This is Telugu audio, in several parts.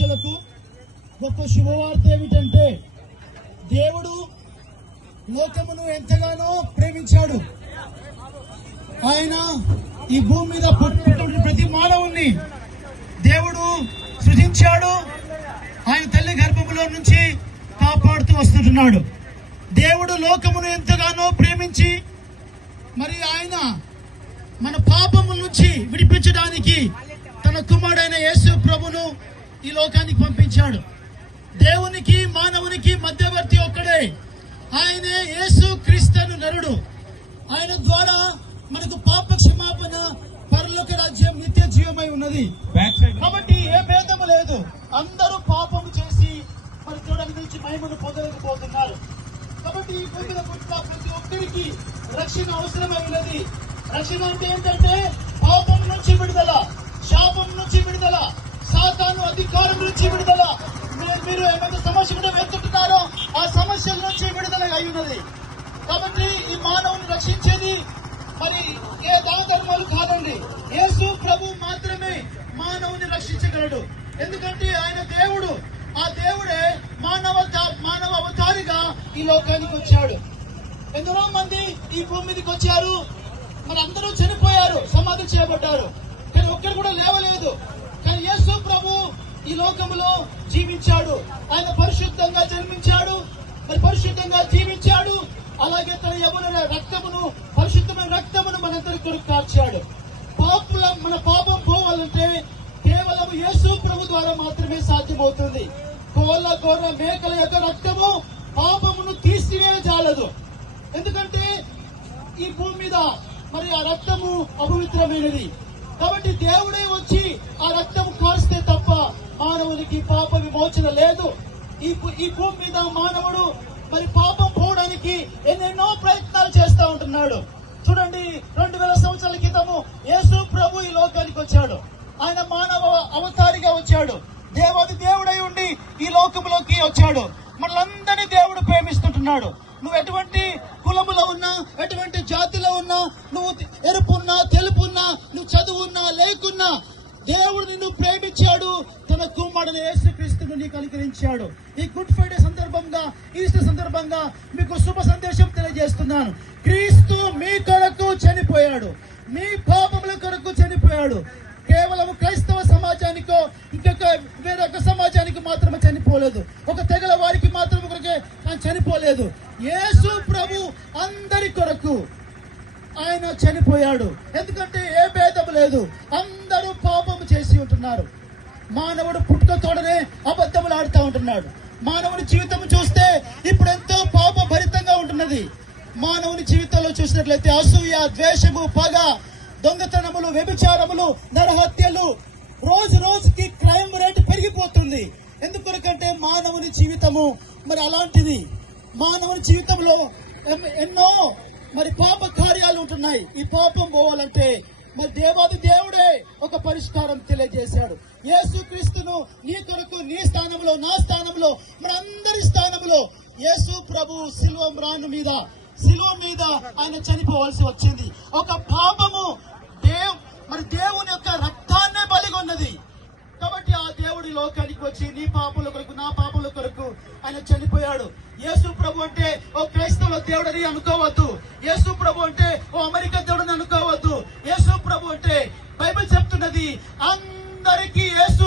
ప్రజలకు గొప్ప శుభవార్త ఏమిటంటే, దేవుడు లోకమును ఎంతగానో ప్రేమించాడు. ఆయన ఈ భూమి మీద పుట్టినటువంటి ప్రతి మానవుణ్ణి దేవుడు సృజించాడు. ఆయన తల్లి గర్భములో నుంచి కాపాడుతూ వస్తుంటున్నాడు. దేవుడు లోకమును ఎంతగానో ప్రేమించి మరి ఆయన మన పాపముల నుంచి విడిపించడానికి తన కుమారుడైన యేసు ప్రభును ఈ లోకానికి పంపించాడు. దేవునికి మానవునికి మధ్యవర్తి ఒక్కడే, ఆయనే యేసు క్రీస్తు నరుడు. ఆయన ద్వారా మనకు పాప క్షమాపణ, పరలోక రాజ్యం, నిత్య జీవమై ఉన్నది. కాబట్టి ఏ భేదము లేదు. అందరూ పాపము చేసి మరి దేవుడి నుంచి మహిమను పొందలేకపోతున్నారు. కాబట్టి ఈ భూమి మీద పుట్టిన ప్రతి ఒక్కరికి రక్షణ అవసరమై ఉన్నది. రక్షణ అంటే ఏంటంటే పాపం నుంచి విడుదల, శాపం నుంచి విడుదల, సాతాను అధికారం నుంచి విడుదల. మీరు ఏమైనా సమస్య కూడా వెతుకుతున్నారో ఆ సమస్యల నుంచి విడుదల అయి ఉన్నది. కాబట్టి ఈ మానవుని రక్షించేది మరి ఏ దాన ధర్మాలు కాదండి. యేసు ప్రభు మాత్రమే మానవుని రక్షించగలడు. ఎందుకంటే ఆయన దేవుడు. ఆ దేవుడే మానవ అవతారిగా ఈ లోకానికి వచ్చాడు. ఎందరో మంది ఈ భూమి మీదకి వచ్చారు, మరి అందరూ చనిపోయారు, సమాధి చేయబడ్డారు, కానీ ఒక్కరు కూడా లేవలేదు. కానీ యేసు ప్రభు ఈ లోకంలో జీవించాడు. ఆయన పరిశుద్ధంగా జన్మించాడు, మరి పరిశుద్ధంగా జీవించాడు. అలాగే తన యవ్వన రక్తమును, పరిశుద్ధమైన రక్తమును మనందరి కొరకు కార్చాడు. మన పాపం పోవాలంటే కేవలం యేసు ప్రభు ద్వారా మాత్రమే సాధ్యమవుతుంది. కోళ్ళ గొర్రె మేకల యొక్క రక్తము పాపమును తీసివేయజాలదు. ఎందుకంటే ఈ భూమి మీద మరి ఆ రక్తము అపవిత్రమైనది. కాబట్టి దేవుడే వచ్చి ఆ రక్తము కాస్తే తప్ప మానవునికి పాప విమోచన లేదు. ఈ భూమి మీద మానవుడు మరి పాపం పోవడానికి ఎన్నెన్నో ప్రయత్నాలు చేస్తూ ఉంటున్నాడు. చూడండి, 2000 సంవత్సరాల క్రితము యేసు ప్రభు ఈ లోకానికి వచ్చాడు. ఆయన మానవ అవతారిగా వచ్చాడు. దేవాది దేవుడై ఉండి ఈ లోకంలోకి వచ్చాడు. మనలందరినీ దేవుడు ప్రేమిస్తుంటున్నాడు. నువ్వు ఎటువంటి కులములో ఉన్నా, ఎటువంటి జాతిలో ఉన్నా, నువ్వు ఎరుపున్నా తెలుపున్నా, నువ్వు చదువున్నా లేకున్నా, దేవుడు నిన్ను ప్రేమించాడు. తన కుమారుడైన యేసుక్రీస్తును నీకు అనుగ్రహించాడు. ఈ గుడ్ ఫ్రైడే సందర్భంగా, ఈస్టర్ సందర్భంగా మీకు శుభ సందేశం తెలియజేస్తున్నాను. క్రీస్తు మీ కొరకు చనిపోయాడు, మీ పాపముల కొరకు చనిపోయాడు. కేవలం క్రైస్తవ సమాజానికో ఇంకొక వేరొక సమాజానికి మాత్రమే చనిపోలేదు, ఒక తెగల వారికి మాత్రమే కొరకే చనిపోలేదు. యేసు ప్రభు అందరి కొరకు ఆయన చనిపోయాడు. ఎందుకంటే ఏ భేదం లేదు, అందరూ పాపము చేసి ఉంటున్నారు. మానవుడు పుట్టుకతోడనే అబద్ధములు ఆడుతూ ఉంటున్నాడు. మానవుని జీవితం చూస్తే ఇప్పుడు ఎంతో పాప భరితంగా ఉంటున్నది. మానవుని జీవితంలో చూసినట్లయితే అసూయ, ద్వేషము, పగ, దొంగతనములు, వ్యభిచారములు, నరహత్యలు, రోజు రోజుకి క్రైమ్ రేట్ పెరిగిపోతుంది. ఎందుకంటే మానవుని జీవితము మరి అలాంటిది. మానవుని జీవితంలో ఎన్నో మరి పాప కార్యాలు ఉంటున్నాయి. ఈ పాపం పోవాలంటే మరి దేవాది దేవుడే ఒక పరిష్కారం తెలియజేశాడు. యేసుక్రీస్తును నీ కొరకు, నీ స్థానంలో, నా స్థానంలో, మన అందరి స్థానంలో యేసు ప్రభు శిలువ మీద ఆయన చనిపోవాల్సి వచ్చింది. ఒక పాపము మరి దేవుని యొక్క రక్తాన్నే బలిగొన్నది. కాబట్టి ఆ దేవుడి లోకానికి వచ్చి నీ పాపల కొరకు, నా పాపల కొరకు ఆయన చనిపోయాడు. యేసు ప్రభు అంటే ఓ క్రైస్తవ దేవుడని అనుకోవద్దు. యేసు ప్రభు అంటే ఓ అమెరికా దేవుడని అనుకోవద్దు. యేసు ప్రభు అంటే బైబిల్ చెప్తున్నది అందరికీ యేసు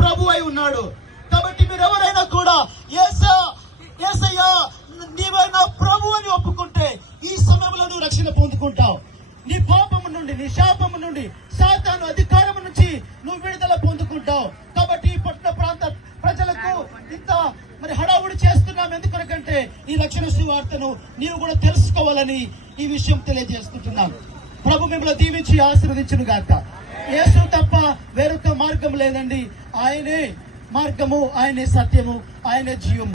ప్రభు అయి ఉన్నాడు. కాబట్టి మీరు ఎవరైనా కూడా యేసయ్యా నీవే నా ప్రభు అని ఒప్పుకుంటే ఈ సమయంలో నువ్వు రక్షణ పొందుకుంటావు. నీ పాపము నుండి, నీ శాపము నుండి, సాతాను అధికారం నుంచి నువ్వు విడుదల పొందుకుంటావు. కాబట్టి ఈ పట్టణ ప్రాంత ప్రజలకు ఇంత మరి హడావుడి చేస్తున్నాం. ఎందుకంటే ఈ రక్షణ సువార్తను నీవు కూడా తెలుసుకోవాలని ఈ విషయం తెలియజేస్తున్నాను. ప్రభు మిమ్మల్ని దీవించి ఆశీర్వదించును గాక. యేసు తప్ప వేరొక మార్గం లేదండి. ఆయనే మార్గము, ఆయనే సత్యము, ఆయనే జీవము.